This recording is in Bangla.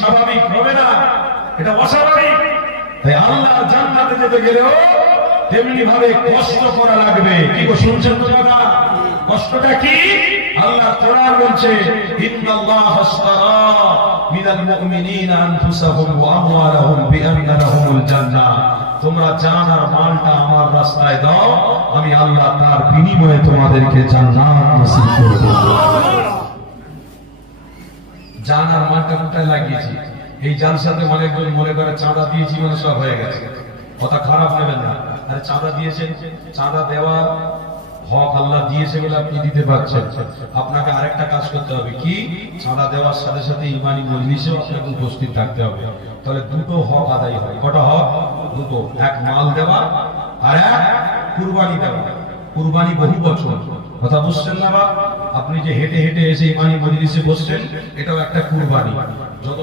স্বাভাবিক হবে না, এটা অস্বাভাবিক। তাই আল্লাহর জান্নাতে যেতে গেলেও তেমনি ভাবে কষ্ট করা লাগবে। কি গো শুনছেন তো দাদা? কষ্টটা কি? আল্লাহ কোরআন বলছে ইন্নাল্লাহা আশতারা মিনাল মুমিনিনা আনফুসাহুম ওয়া আমওয়ালাহুম বিআন্না লাহুমুল জান্নাহ। তোমরা জান আর মালটা আমার রাস্তায় দাও, আমি আল্লাহ তার বিনিময়ে তোমাদেরকে জান্নাত নসিব করে দেব। জান আর মালটা কোথায় লাগিয়েছি? এই জালসাতে অনেকজন মনে করে চাঁদা দিয়েছি মানে সব হয়ে গেছে। কথা খারাপ নেবেন না। আরে চাঁদা দিয়েছেন, চাঁদা দেওয়া হক আল্লাহ দিয়েছে বলে আপনি দিতে পারছেন। আপনাকে আরেকটা কাজ করতে হবে, কি? চাঁদা দেওয়ার সাথে সাথে ইমানি মজলিসেও আপনাকে উপস্থিত থাকতে হবে। তাহলে দুটো হক আদায় হয়। কটা হক? দুটো। এক মাল দেওয়া আর এক কুরবানি দেওয়া। কুরবানি বহু বছর, কথা বুঝছেন না? বা আপনি যে হেঁটে হেঁটে এসে ইমানি মজলিসে বসছেন, এটাও একটা কুরবানি। যত